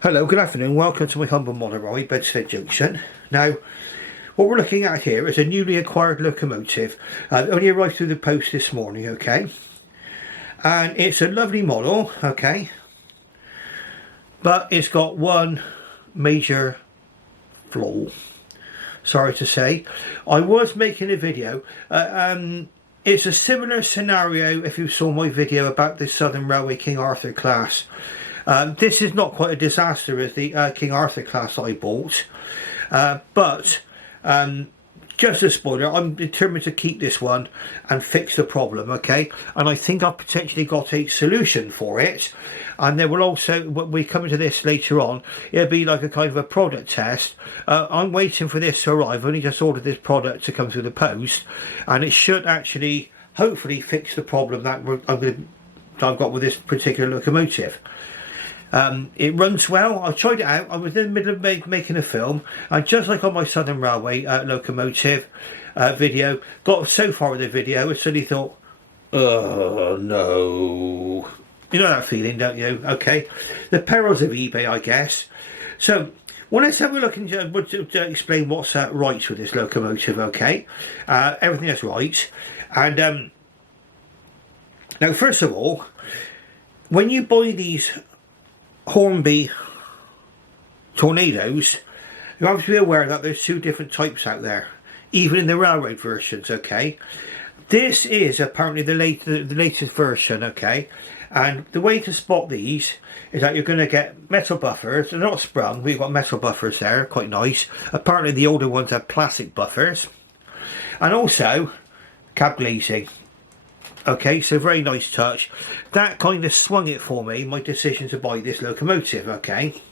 Hello, good afternoon, welcome to my humble monorail, Bedstead Junction. Now, what we're looking at here is a newly acquired locomotive. Only arrived through the post this morning, okay? And it's a lovely model, okay? But it's got one major flaw. Sorry to say. I was making a video. It's a similar scenario if you saw my video about the Southern Railway King Arthur class. This is not quite a disaster as the King Arthur class I bought, but just a spoiler, I'm determined to keep this one and fix the problem, okay? And I think I've potentially got a solution for it. And there will also, when we come into this later on, it'll be like a kind of a product test. I'm waiting for this to arrive. I've only just ordered this product to come through the post, and it should actually, hopefully, fix the problem that I've got with this particular locomotive. It runs well. I tried it out. I was in the middle of making a film, and just like on my Southern Railway locomotive video, got so far with the video, I suddenly thought, oh no. You know that feeling, don't you? Okay. The perils of eBay, I guess. So, well, let's have a look and to explain what's right with this locomotive, okay? Everything that's right. And now, first of all, when you buy these Hornby Tornadoes, you have to be aware that there's two different types out there, even in the railroad versions, okay? This is apparently the latest version, okay? And the way to spot these is that you're going to get metal buffers. They're not sprung, we've got metal buffers there, quite nice. Apparently the older ones have plastic buffers. And also cab glazing. Okay, so very nice touch. That kind of swung it for me, my decision to buy this locomotive, okay?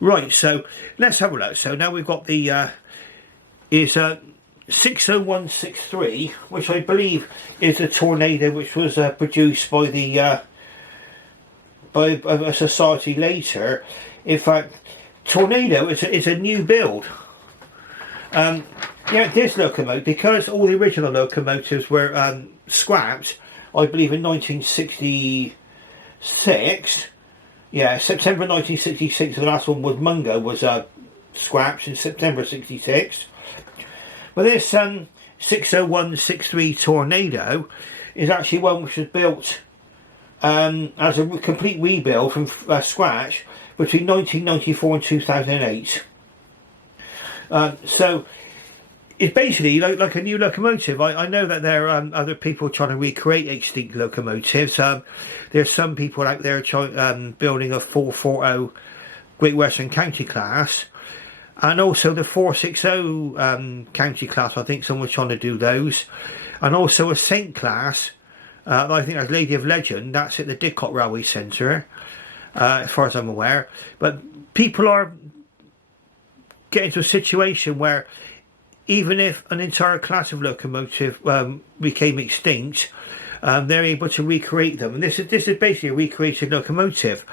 Right, so let's have a look. So now we've got the, is 60163, which I believe is a Tornado which was produced by the, by a society later. In fact, Tornado is a new build. Yeah, this locomotive, because all the original locomotives were scrapped, I believe in 1966. Yeah, September 1966. The last one was Mungo was scrapped in September 66. But this 60163 Tornado is actually one which was built as a complete rebuild from scratch between 1994 and 2008. So it's basically like a new locomotive. I know that there are other people trying to recreate extinct locomotives. There's some people out there building a 440 Great Western County class, and also the 460 County class. I think someone's trying to do those, and also a Saint class. I think that's Lady of Legend. That's at the Didcot Railway Centre, as far as I'm aware. But people are getting to a situation where even if an entire class of locomotive became extinct, they're able to recreate them. And this is basically a recreated locomotive.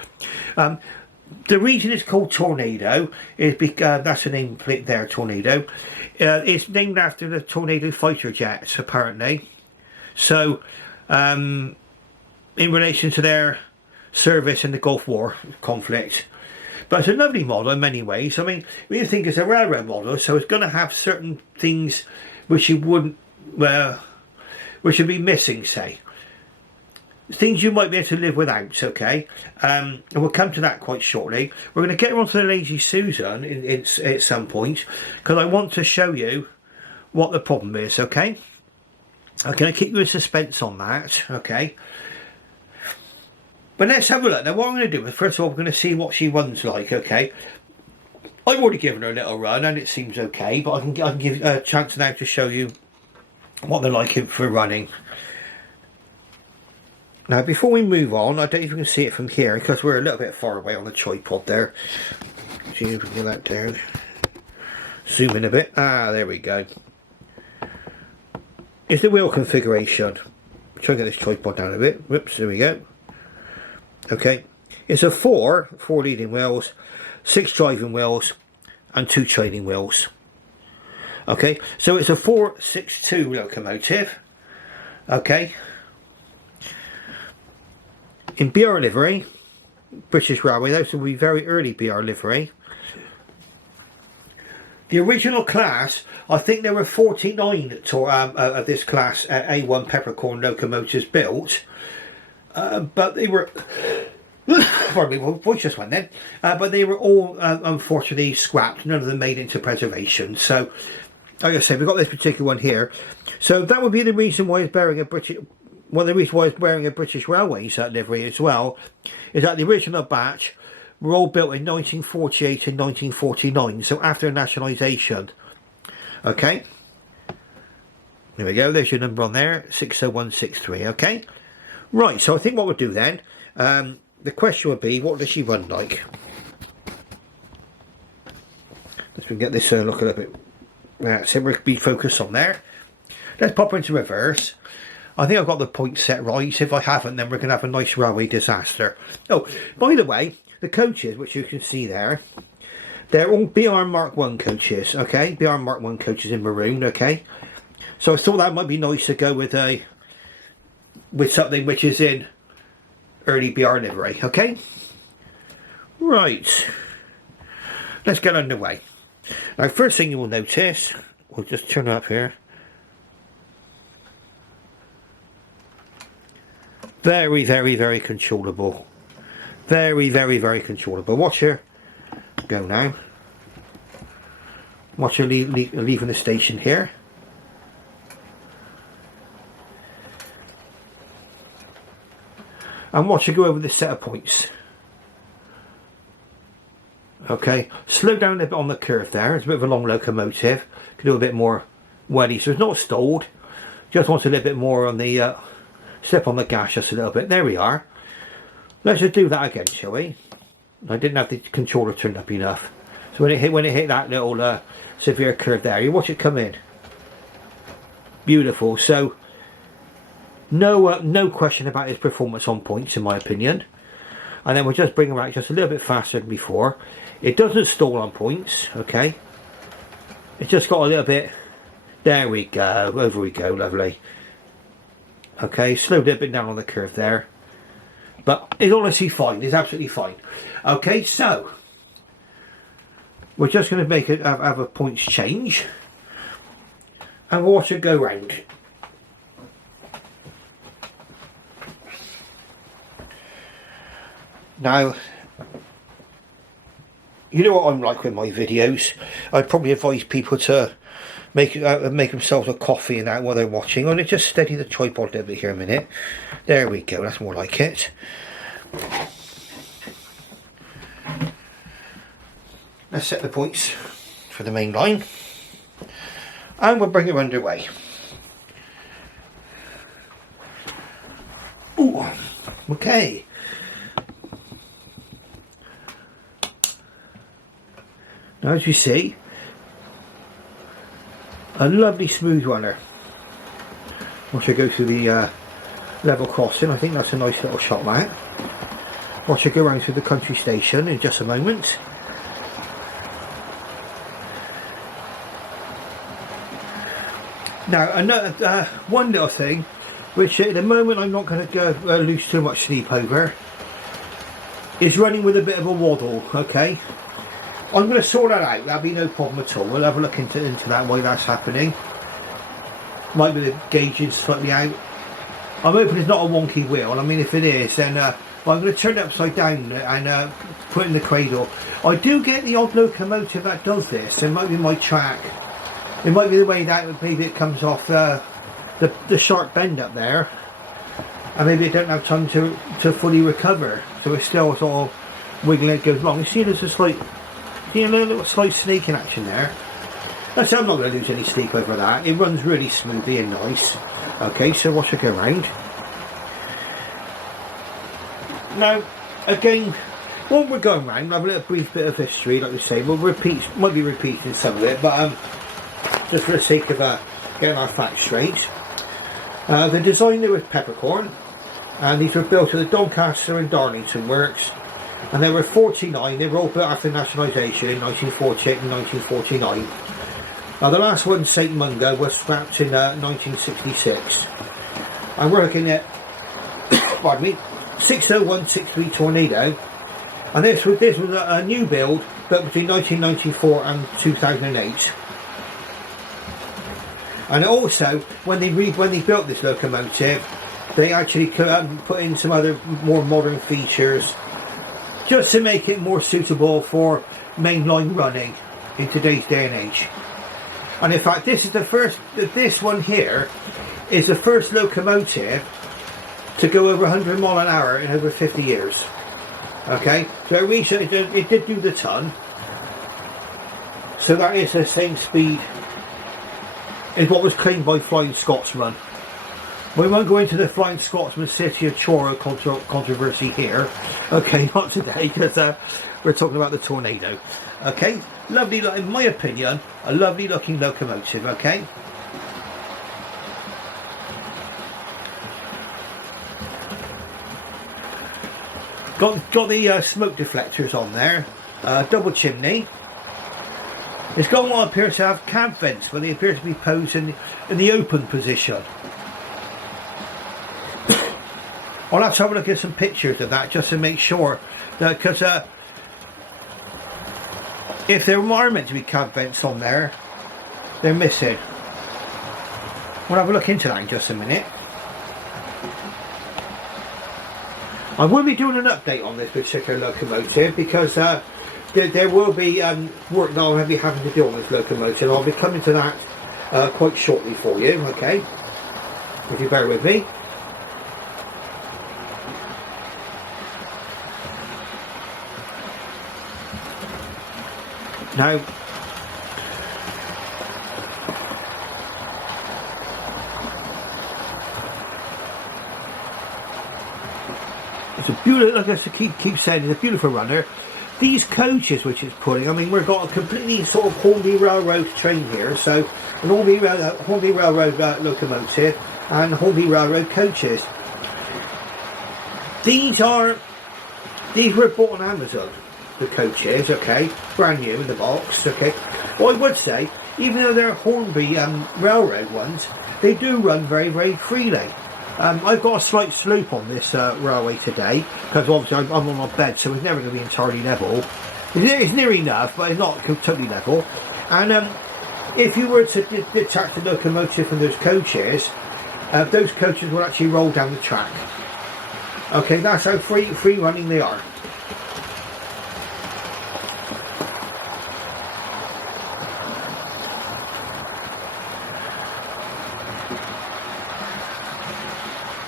The reason it's called Tornado is because that's the name there, Tornado. It's named after the Tornado fighter jets, apparently. So, in relation to their service in the Gulf War conflict. But it's a lovely model in many ways. I mean, when you think it's a railroad model, so it's going to have certain things which you wouldn't, which would be missing, say. Things you might be able to live without, okay? And we'll come to that quite shortly. We're going to get onto the Lazy Susan at some point, because I want to show you what the problem is, okay? I'm going to keep you in suspense on that, okay? But let's have a look. Now what I'm going to do is, first of all, we're going to see what she runs like, okay? I've already given her a little run and it seems okay, but I can give a chance now to show you what they're like for running. Now before we move on, I don't know if you can see it from here because we're a little bit far away on the tripod there. See if we can get that down. Zoom in a bit. Ah, there we go. It's the wheel configuration. Try and get this tripod down a bit. Whoops, there we go. Okay, it's a four leading wheels, 6 driving wheels and 2 training wheels. Okay, so it's a 462 locomotive. Okay, in BR livery, British Railway. Those will be very early BR livery. The original class, I think there were 49 of this class A1 peppercorn locomotives built, but they were, pardon me, my voice just went then, but they were all unfortunately scrapped, none of them made into preservation. So, like I said, we've got this particular one here. So that would be the reason why it's bearing a British, one of the reasons why it's wearing a British Railways livery as well, is that the original batch were all built in 1948 and 1949, so after nationalisation. Okay, there we go, there's your number on there, 60163. Okay, right, so I think what we'll do then, the question would be, what does she run like? Let's get this look a little bit, so we'll be focused on there. Let's pop into reverse. I think I've got the point set right. If I haven't, then we're going to have a nice railway disaster. Oh, by the way, the coaches, which you can see there, they're all BR Mark 1 coaches, okay? BR Mark 1 coaches in maroon, okay? So I thought that might be nice to go with something which is in early BR livery, okay? Right. Let's get underway. Now, first thing you will notice, we'll just turn it up here. Very, very, very controllable. Very, very, very controllable. Watch her go now. Watch her leaving the station here. And watch her go over this set of points. Okay, slow down a bit on the curve there. It's a bit of a long locomotive. Can do a bit more welly, so it's not stalled. Just wants a little bit more on the step on the gas just a little bit. There we are. Let's just do that again, shall we? I didn't have the controller turned up enough. So when it hit that little severe curve there, you watch it come in. Beautiful. So no question about his performance on points, in my opinion. And then we'll just bring him out just a little bit faster than before. It doesn't stall on points, okay? It's just got a little bit. There we go. Over we go. Lovely. Okay, slowed a bit down on the curve there. But it's honestly fine. It's absolutely fine. Okay, so we're just going to make it have a points change. And we'll watch it go round. Now, you know what I'm like with my videos. I'd probably advise people to make themselves a coffee and that while they're watching. I'm going to just steady the tripod a little bit here a minute. There we go, that's more like it. Let's set the points for the main line. And we'll bring it underway. Ooh, okay. Now, as you see, a lovely smooth runner. Watch her go through the level crossing. I think that's a nice little shot, that. Watch her go around through the country station in just a moment. Now, another one little thing, which at the moment I'm not going to go lose too much sleep over, is running with a bit of a waddle. Okay. I'm going to sort that out, that'll be no problem at all. We'll have a look into that, why that's happening. Might be the gauging slightly out. I'm hoping it's not a wonky wheel. I mean, if it is, then well, I'm going to turn it upside down and put it in the cradle. I do get the odd locomotive that does this. It might be my track. It might be the way that maybe it comes off the sharp bend up there. And maybe it don't have time to fully recover. So it's still sort of wiggling as it goes along. You see there's a slight... See a little slight snaking action there. I'm not going to lose any sleep over that. It runs really smoothly and nice. Okay, so watch it go round. Now, again, when we're going round, we'll have a little brief bit of history, like we say. We'll might be repeating some of it, but just for the sake of getting our facts straight. The designer was Peppercorn, and these were built at the Doncaster and Darlington works. And there were 49, they were all built after nationalisation in 1948 and 1949. Now the last one, St Mungo, was scrapped in 1966. I'm working at, pardon me, 60163 Tornado And this was a new build built between 1994 and 2008. And also, when they built this locomotive, they actually put in some other more modern features just to make it more suitable for mainline running in today's day and age. And in fact, this one here is the first locomotive to go over 100 mile an hour in over 50 years. Okay, so it did do the ton. So that is the same speed as what was claimed by Flying Scotsman. We won't go into the Flying Scotsman City of Truro controversy here. Okay, not today, because we're talking about the Tornado. Okay, lovely, in my opinion, a lovely looking locomotive. Okay. Got the smoke deflectors on there, double chimney. It's got what appears to have cab vents, but they appear to be posed in the open position. I'll have to have a look at some pictures of that just to make sure that, because if there are meant to be cab vents on there, they're missing. We'll have a look into that in just a minute. I will be doing an update on this particular locomotive because there will be work that I'll be having to do on this locomotive. I'll be coming to that quite shortly for you, okay? If you bear with me. Now, it's a beautiful, like I keep saying, it's a beautiful runner. These coaches which it's pulling, I mean, we've got a completely sort of Hornby Railroad train here, so an Hornby Railroad locomotive and Hornby Railroad coaches. These were bought on Amazon, the coaches, okay, brand new in the box, okay. Well, I would say, even though they're Hornby Railroad ones, they do run very, very freely. I've got a slight slope on this railway today, because obviously I'm on my bed, so it's never going to be entirely level. It's near enough, but it's not totally level. And if you were to detach the locomotive from those coaches will actually roll down the track. Okay, that's how free running they are.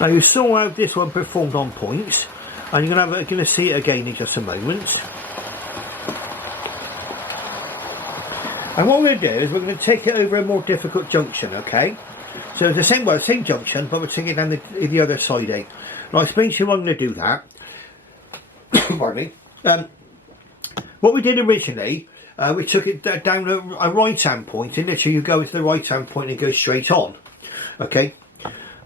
Now you saw how this one performed on points, and you're going to see it again in just a moment. And what we're going to do is we're going to take it over a more difficult junction, okay? So it's the same junction, but we're taking it down the other siding. Now I'll explain to you why I'm going to do that. Pardon me. What we did originally, we took it down a right-hand point, and literally you go to the right-hand point and go straight on, okay?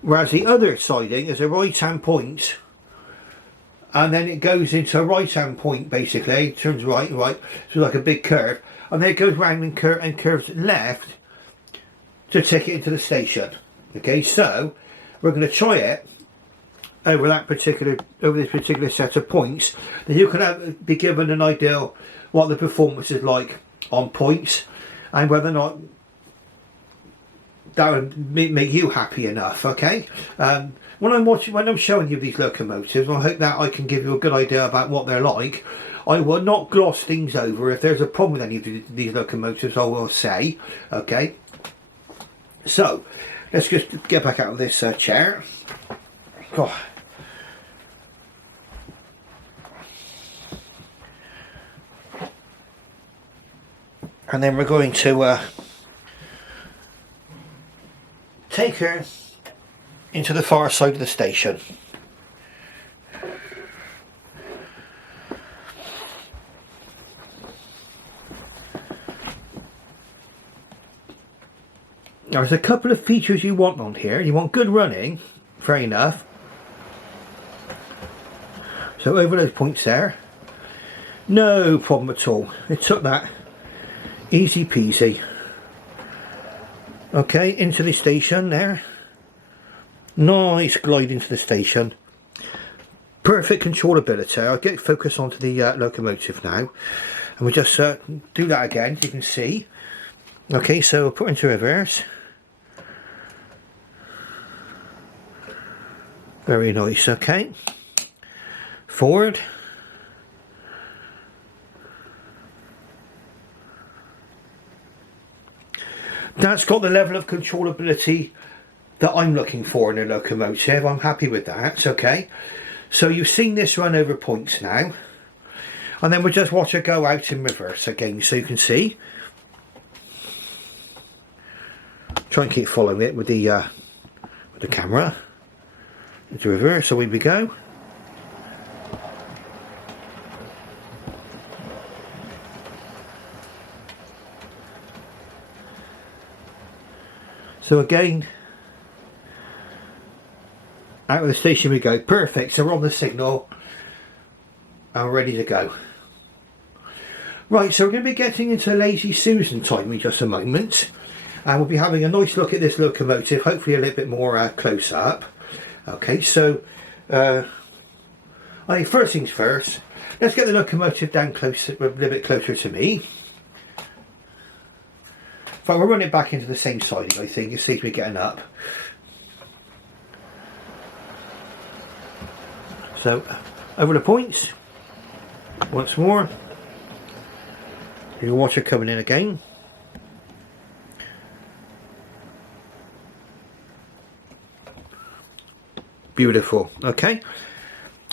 Whereas the other siding is a right-hand point, and then it goes into a right-hand point, basically, turns right, so like a big curve, and then it goes round and curves left to take it into the station. Okay, so we're going to try it over this particular set of points, then you can be given an idea what the performance is like on points, and whether or not that would make you happy enough. Okay, when I'm showing you these locomotives, I hope that I can give you a good idea about what they're like. I will not gloss things over. If there's a problem with any of these locomotives, I will say. Okay, so let's just get back out of this chair. Oh. And then we're going to take her into the far side of the station. There's a couple of features you want on here. You want good running, fair enough. So over those points there, no problem at all. It took that easy peasy. Okay, into the station there. Nice glide into the station. Perfect controllability. I'll get focus onto the locomotive now, and we'll just do that again, so you can see. Okay, so we'll put into reverse. Very nice. Okay, forward. That's got the level of controllability that I'm looking for in a locomotive. I'm happy with that. Okay, so you've seen this run over points now, and then we'll just watch it go out in reverse again, so you can see. Try and keep following it with the camera. Into reverse, so we go. So again, out of the station we go. Perfect, so we're on the signal and we're ready to go. Right, so we're going to be getting into Lazy Susan time in just a moment, and we'll be having a nice look at this locomotive, hopefully a little bit more close up. Okay, so I think first things first, let's get the locomotive down close, a little bit closer to me. In fact, we'll run it back into the same siding, I think. It seems to be getting up. So, over the points. Once more. Your water coming in again. Beautiful. Okay.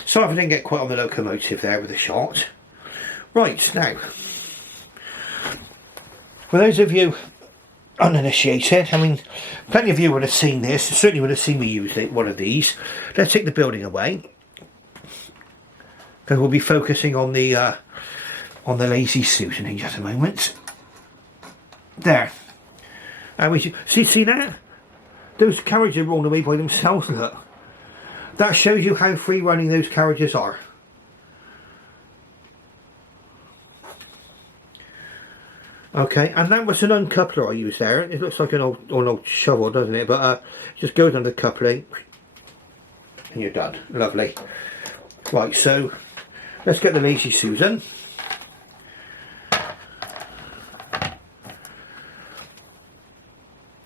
So I didn't get quite on the locomotive there with the shot. Right, now. For those of you uninitiated, I mean, plenty of you would have seen this, certainly would have seen me use one of these. Let's take the building away, because we'll be focusing on the Lazy Susan in just a moment. There, and we see that those carriages are rolled away by themselves. Look, that shows you how free running those carriages are. Okay, and that was an uncoupler I used there. It looks like an old shovel, doesn't it? But just goes under the coupling and you're done. Lovely. Right, so let's get the Lazy Susan.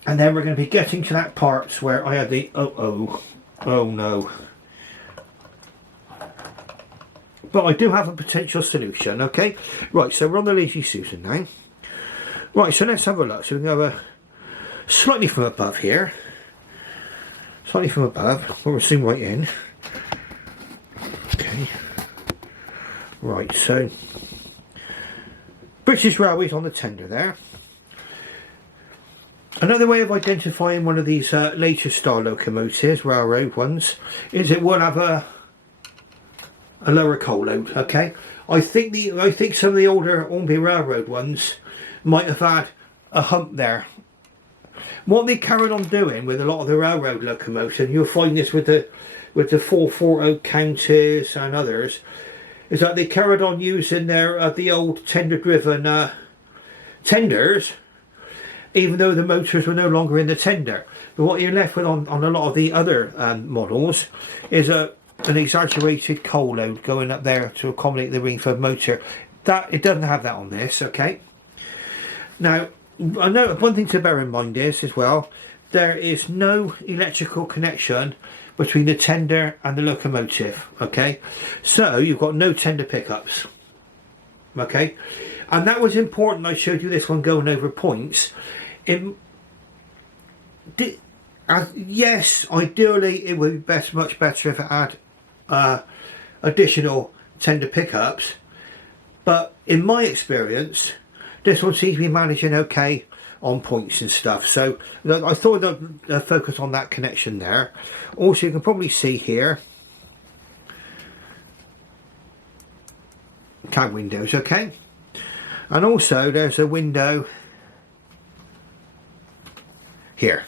And then we're going to be getting to that part where I had the oh no. But I do have a potential solution, okay? Right, so we're on the Lazy Susan now. Right, so let's have a look. So we can have a slightly from above here. Slightly from above. We'll zoom right in. Okay. Right, so British Railways on the tender there. Another way of identifying one of these later style locomotives, railroad ones, is it will have a lower coal load. Okay, I think some of the older Hornby Railroad ones might have had a hump there. What they carried on doing with a lot of the railroad locomotives, and you'll find this with the 440 counties and others, is that they carried on using their the old tender driven tenders, even though the motors were no longer in the tender. But what you're left with on a lot of the other models is an exaggerated coal load going up there to accommodate the Ringford motor. That it doesn't have that on this. Okay. Now, I know one thing to bear in mind is as well, there is no electrical connection between the tender and the locomotive. Okay, so you've got no tender pickups. Okay, and that was important. I showed you this one going over points. Yes, ideally it would be much better if it had additional tender pickups, but in my experience, this one seems to be managing okay on points and stuff. So I thought I'd focus on that connection there. Also, you can probably see here cab windows, okay, and also there's a window here.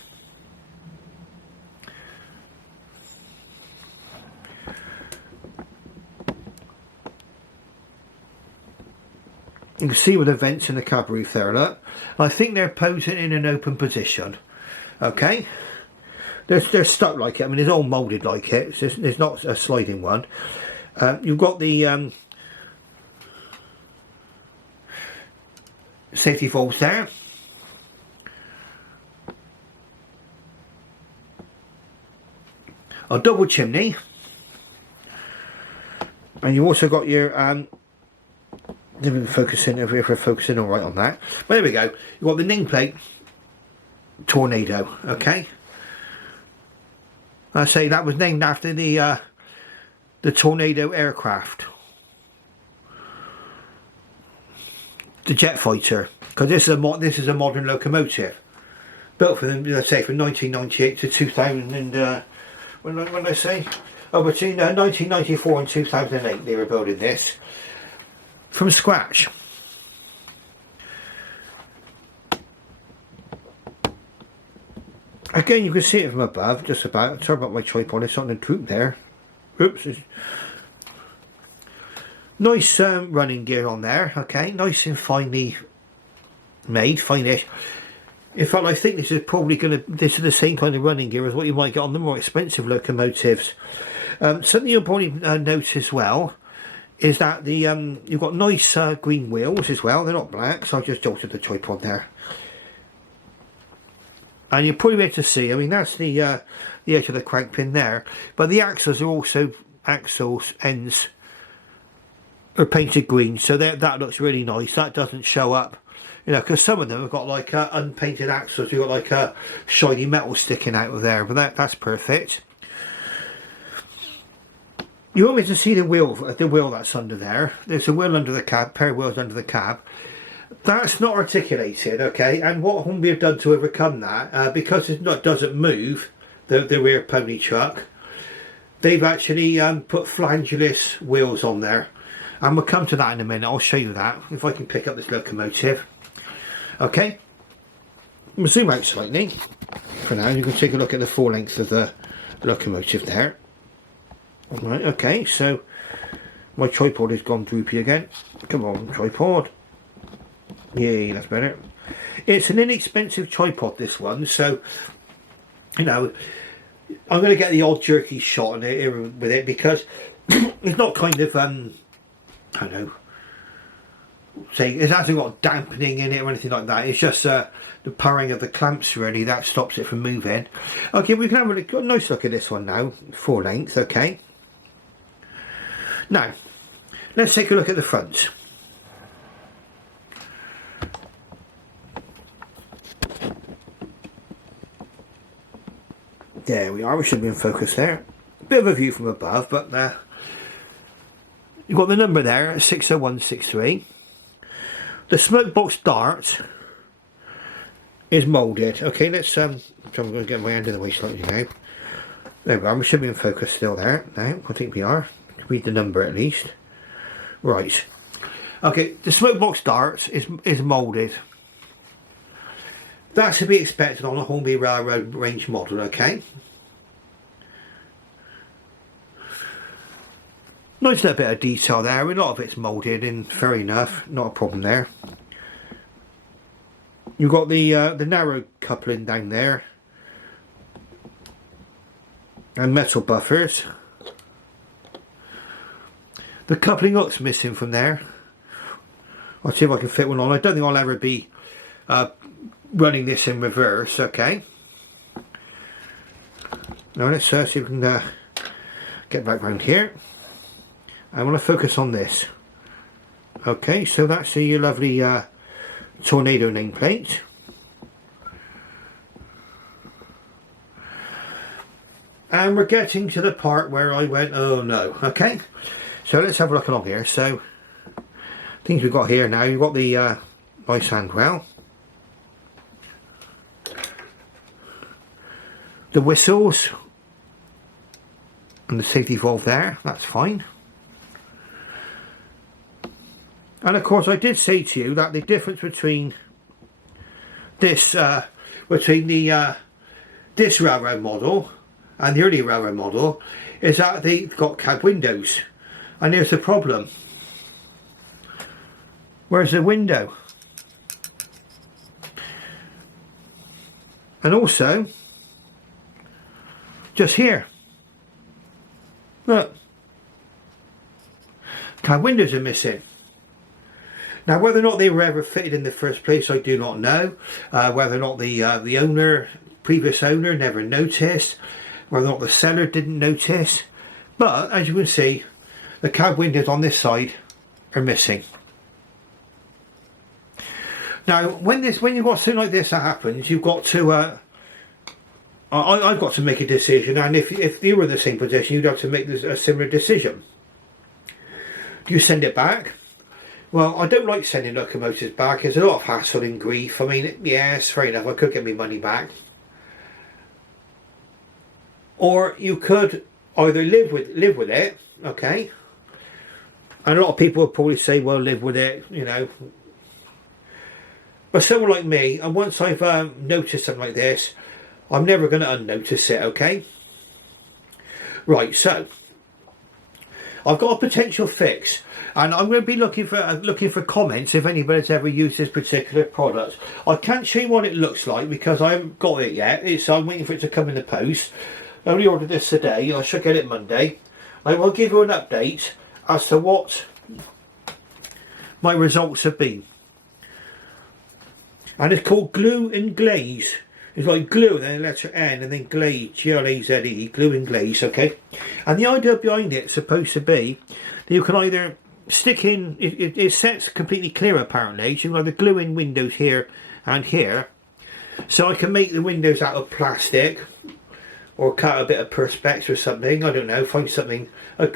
You can see with the vents in the cab roof there, look. I think they're posing in an open position. Okay. They're stuck like it. I mean, it's all moulded like it. It's not a sliding one. You've got the safety valves there. A double chimney, and you also got your focusing if we're focusing all right on that. But there we go. You got the nameplate Tornado. Okay, I say that was named after the Tornado aircraft, the jet fighter, because this is a modern locomotive built for them. Let's say from 1998 to 2000 and. When I say, between 1994 and 2008 they were building this from scratch. Again, you can see it from above, just about. Sorry about my tripod, it's on the droop there. Oops. Nice running gear on there, okay, nice and finely made, finish. In fact, I think this is probably this is the same kind of running gear as what you might get on the more expensive locomotives. Something you'll probably notice as well is that the you've got nice green wheels as well. They're not black, so I've just jolted the tripod there. And you're probably able to see, I mean, that's the edge of the crank pin there, but the axles are also axles ends are painted green, so that looks really nice. That doesn't show up. You know, because some of them have got like unpainted axles. You've got like a shiny metal sticking out of there, but that's perfect. You want me to see the wheel that's under there. There's a wheel under the cab, pair of wheels under the cab. That's not articulated, okay. And what Hornby have done to overcome that, because it doesn't move, the rear pony truck, they've actually put flangeless wheels on there, and we'll come to that in a minute. I'll show you that if I can pick up this locomotive. Okay, we'll zoom out slightly for now. You can take a look at the full length of the locomotive there. Right, okay, so my tripod has gone droopy again. Come on, tripod. Yay, that's better. It's an inexpensive tripod, this one, so, you know, I'm going to get the odd jerky shot in it with it, because it's not kind of, I don't know, say it hasn't got dampening in it or anything like that. It's just the purring of the clamps really that stops it from moving. Okay, we can have a nice look at this one now, full length. Okay, now let's take a look at the front. There we are, we should be in focus there. Bit of a view from above, but you've got the number there, 60163. The smoke box dart is moulded. Okay, let's so I'm going to get my hand in the way slightly now. There we are, we should be in focus still there. Now, I think we are. Read the number at least. Right. Okay, the smoke box dart is moulded. That's to be expected on a Hornby Railroad range model, okay? Nice little bit of detail there. A lot of it's moulded in, fair enough, not a problem there. You've got the narrow coupling down there, and metal buffers. The coupling hook's missing from there. I'll see if I can fit one on. I don't think I'll ever be running this in reverse. Okay. Now let's see if we can get back round here. I want to focus on this. Okay, so that's your lovely Tornado nameplate. And we're getting to the part where I went, oh no. Okay, so let's have a look along here. So things we've got here now, you've got the nice handrail, the whistles, and the safety valve there. That's fine. And of course I did say to you that the difference between this this railroad model and the early railroad model is that they've got cab windows, and there's the problem. Where's the window? And also just here, look, cab windows are missing. Now, whether or not they were ever fitted in the first place, I do not know. Whether or not the previous owner never noticed, whether or not the seller didn't notice. But as you can see, the cab windows on this side are missing. Now, when you've got something like this that happens, you've got to. I've got to make a decision, and if you were in the same position, you'd have to make a similar decision. Do you send it back? Well, I don't like sending locomotives back. There's a lot of hassle and grief. I mean, yes, fair enough, I could get my money back. Or you could either live with it, okay? And a lot of people would probably say, well, live with it, you know. But someone like me, and once I've noticed something like this, I'm never going to unnotice it, okay? Right, so I've got a potential fix, and I'm going to be looking for comments if anybody's ever used this particular product. I can't show you what it looks like because I haven't got it yet. I'm waiting for it to come in the post. I only ordered this today. I should get it Monday. I will give you an update as to what my results have been. And it's called Glue and Glaze. It's like glue and then the letter N and then glaze, G-L-A-Z-E, glue and glaze, okay? And the idea behind it is supposed to be that you can either stick in, it sets completely clear apparently, so you can either glue in windows here and here. So I can make the windows out of plastic or cut a bit of perspex or something, I don't know, find something,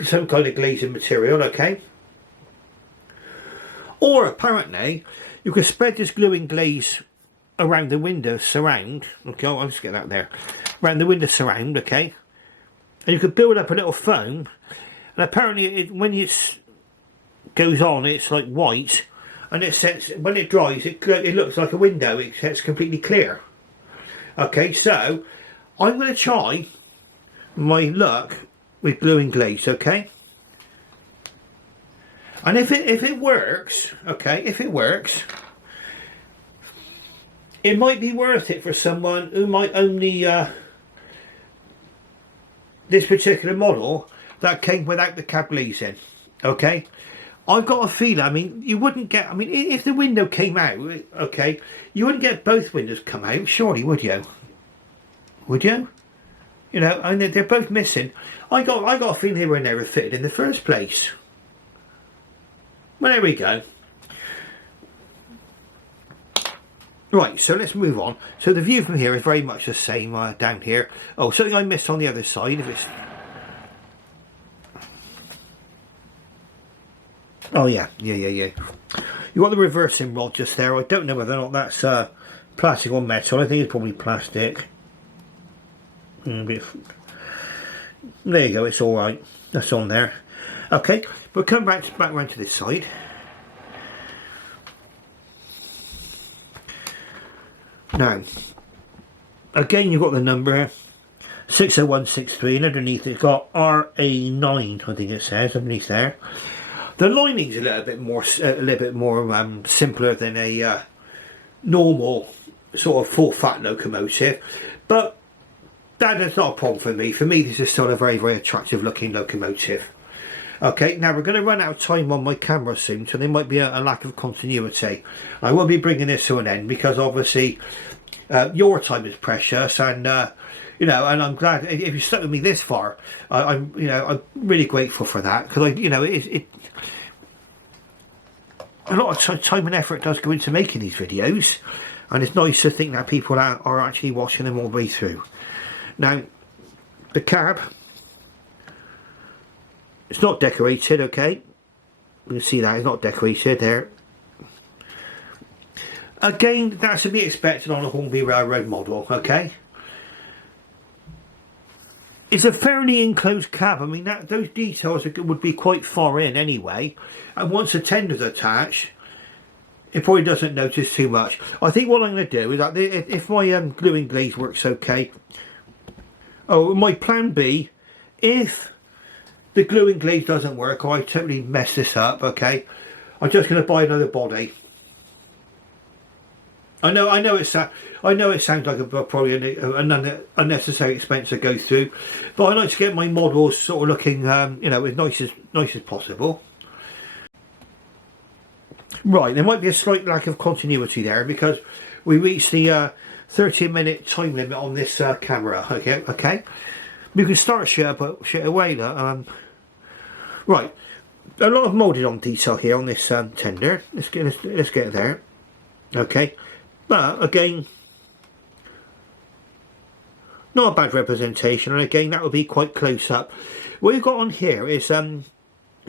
some kind of glazing material, okay? Or apparently, you can spread this glue and glaze around the window surround, okay, I'll just get that there, around the window surround, okay, and you could build up a little foam, and apparently when it goes on it's like white, and it sets, when it dries it looks like a window, it sets completely clear. Okay, so I'm going to try my luck with glue and glaze, okay, and if it works, okay, if it works, it might be worth it for someone who might own this particular model that came without the cab glazing. Okay, I've got a feeling. I mean, you wouldn't get. I mean, if the window came out, okay, you wouldn't get both windows come out, surely, would you? Would you? You know, and they're both missing. I got a feeling they were never fitted in the first place. Well, there we go. Right, so let's move on. So the view from here is very much the same down here. Oh, something I missed on the other side. If it's... Oh yeah. You got the reversing rod just there. I don't know whether or not that's plastic or metal. I think it's probably plastic. There you go, it's alright. That's on there. Okay, we'll come back around to this side. Now, again, you've got the number 60163, and underneath it's got RA9, I think it says underneath there. The lining's a little bit more simpler than a normal sort of full fat locomotive, but that is not a problem for me. For me, this is still a very, very attractive looking locomotive. Okay, now we're going to run out of time on my camera soon, so there might be a lack of continuity. I will be bringing this to an end because obviously your time is precious, and you know, and I'm glad if you stuck with me this far. I'm really grateful for that, because a lot of time and effort does go into making these videos, and it's nice to think that people are actually watching them all the way through. Now, the cab. It's not decorated, okay? You can see that it's not decorated there. Again, that's to be expected on a Hornby Railroad model, okay? It's a fairly enclosed cab. I mean, those details would be quite far in anyway. And once the tender's attached, it probably doesn't notice too much. I think what I'm going to do is that if my glue and glaze works okay. Oh, my plan B, if the glue and glaze doesn't work, or I totally mess this up, okay, I'm just going to buy another body. I know it sounds like probably an unnecessary expense to go through, but I like to get my models sort of looking, you know, as nice as possible. Right, there might be a slight lack of continuity there because we reached the 30-minute time limit on this camera. Okay. We can start straight away. Right, a lot of moulded on detail here on this tender. Let's get there. Okay, but again, not a bad representation, and again that would be quite close up. What you've got on here is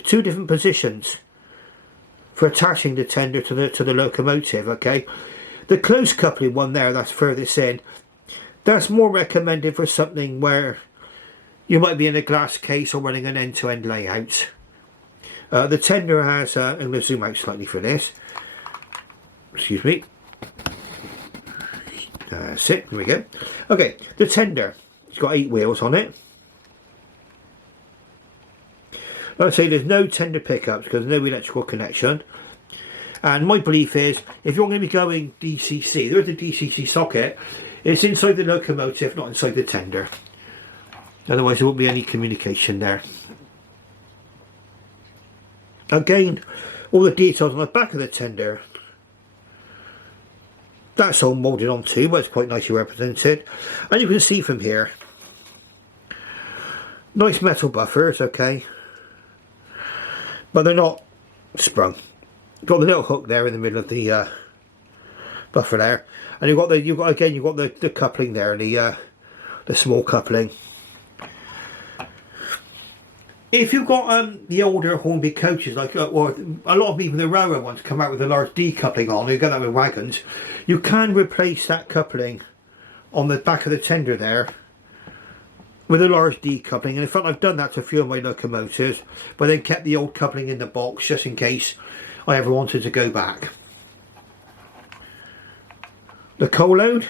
two different positions for attaching the tender to the locomotive. Okay, the close coupling one there, that's furthest in, that's more recommended for something where you might be in a glass case or running an end-to-end layout. The tender has, I'm going to zoom out slightly for this, excuse me, that's it, there we go. Okay, the tender, it's got 8 wheels on it. Like I say, there's no tender pickups because there's no electrical connection. And my belief is, if you're going to be going DCC, there is a DCC socket, it's inside the locomotive, not inside the tender. Otherwise there won't be any communication there. Again, all the details on the back of the tender, that's all moulded on too, but it's quite nicely represented. And you can see from here, nice metal buffers, okay, but they're not sprung. Got the little hook there in the middle of the buffer there, and you've got the coupling there, the small coupling. If you've got the older Hornby coaches, like or a lot of even the railroad ones come out with a large decoupling on, you get that with wagons, you can replace that coupling on the back of the tender there with a large decoupling. And in fact, I've done that to a few of my locomotives, but then kept the old coupling in the box just in case I ever wanted to go back. The coal load,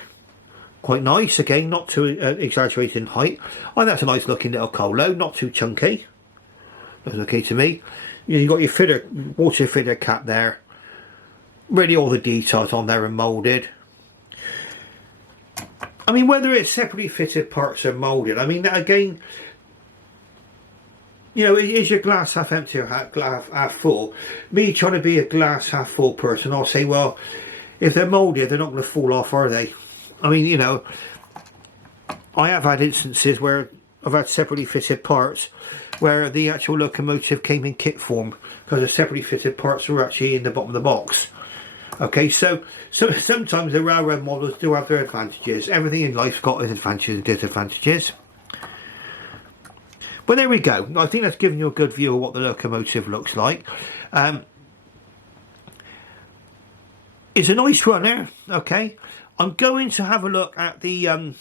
quite nice, again, not too exaggerated in height. And that's a nice looking little coal load, not too chunky. Looks okay to me. You've got your water filler cap there. Really all the details on there are moulded. I mean, whether it's separately fitted parts or moulded, I mean, again, you know, is your glass half empty or half full? Me trying to be a glass half full person, I'll say, well, if they're moulded, they're not going to fall off, are they? I mean, you know, I have had instances where I've had separately fitted parts where the actual locomotive came in kit form because the separately fitted parts were actually in the bottom of the box. Okay, so sometimes the railroad models do have their advantages. Everything in life's got its advantages and disadvantages. But there we go. I think that's given you a good view of what the locomotive looks like. It's a nice runner. Okay, I'm going to have a look at the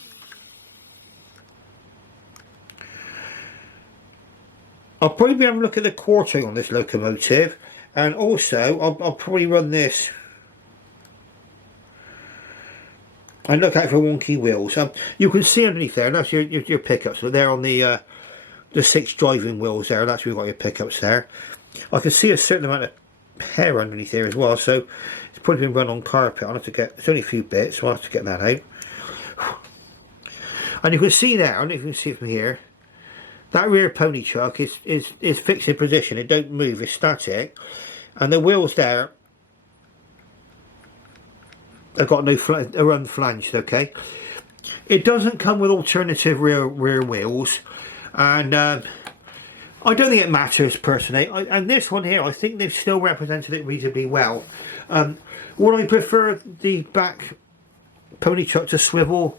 I'll probably be having a look at the quartering on this locomotive, and also I'll probably run this and look out for wonky wheels. You can see underneath there, that's your pickups. So they're on the 6 driving wheels there. That's where you've got your pickups there. I can see a certain amount of hair underneath here as well, so it's probably been run on carpet. I'll have to get, it's only a few bits, so I'll have to get that out. And you can see there, I don't know if you can see it from here, that rear pony truck is fixed in position. It don't move, it's static. And the wheels there have got no are unflanged, okay? It doesn't come with alternative rear wheels, and I don't think it matters personally. And this one here, I think they've still represented it reasonably well. Would I prefer the back pony truck to swivel?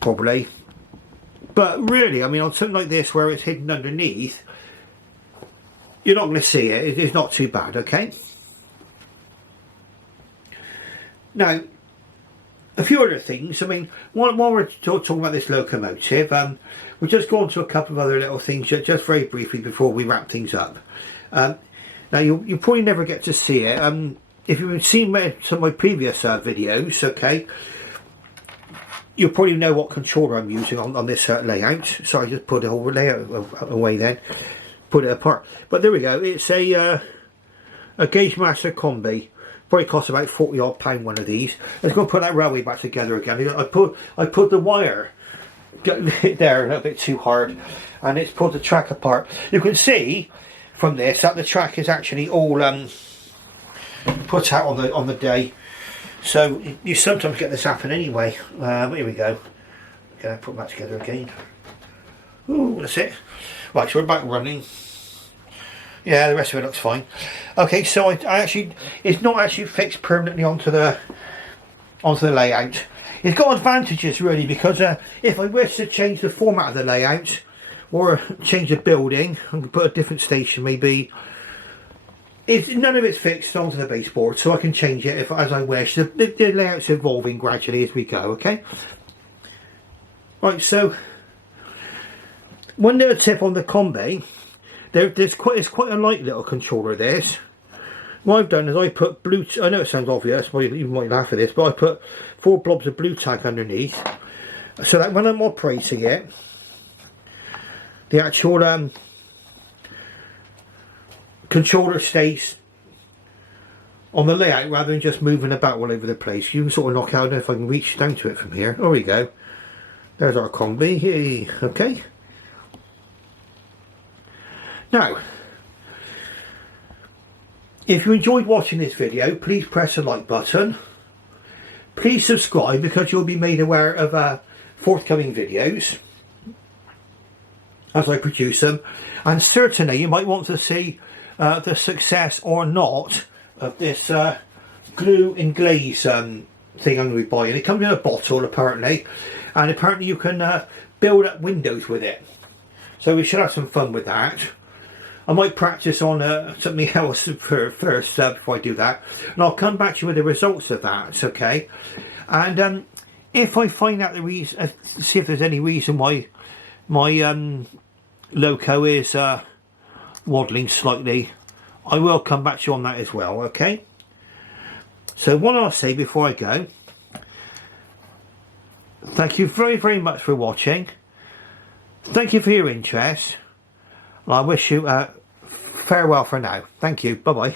Probably. But really, I mean, on something like this where it's hidden underneath, you're not going to see it. It's not too bad, okay? Now, a few other things. I mean, while we're talking about this locomotive, we'll just go on to a couple of other little things just very briefly before we wrap things up. Now, you probably never get to see it. If you've seen some of my previous videos, okay, you'll probably know what controller I'm using on this layout. So I just put the whole layout away then, put it apart. But there we go. It's a Gauge Master Combi. Probably costs about £40 odd one of these. Let's go put that railway back together again. I put the wire there a little bit too hard, and it's pulled the track apart. You can see from this that the track is actually all put out on the day. So you sometimes get this happen anyway. Here we go. Gonna put that together again. Ooh, that's it. Right, so we're back running. Yeah, the rest of it looks fine. Okay, so I actually, it's not actually fixed permanently onto the layout. It's got advantages really, because if I wish to change the format of the layout or change the building, I can put a different station maybe. None of it's fixed onto the baseboard, so I can change it as I wish. The layout's evolving gradually as we go. Okay. Right, so one little tip on the combi. It's quite a light little controller. This. What I've done is I put blue. I know it sounds obvious, but you might laugh at this, but I put 4 blobs of blue tack underneath, so that when I'm operating it, the actual controller stays on the layout rather than just moving about all over the place. You can sort of knock out. I don't know if I can reach down to it from here. There we go. There's our combi. Yay. Okay. Now, if you enjoyed watching this video, please press the like button. Please subscribe, because you'll be made aware of forthcoming videos as I produce them. And certainly you might want to see the success or not of this glue and glaze thing I'm going to be buying. It comes in a bottle apparently, and apparently you can build up windows with it. So we should have some fun with that. I might practice on something else first before I do that, and I'll come back to you with the results of that. Okay, and if I find out the reason, see if there's any reason why my loco is waddling slightly, I will come back to you on that as well. Okay, so what I'll say before I go, thank you very much for watching. Thank you for your interest. I wish you farewell for now. Thank you. Bye bye.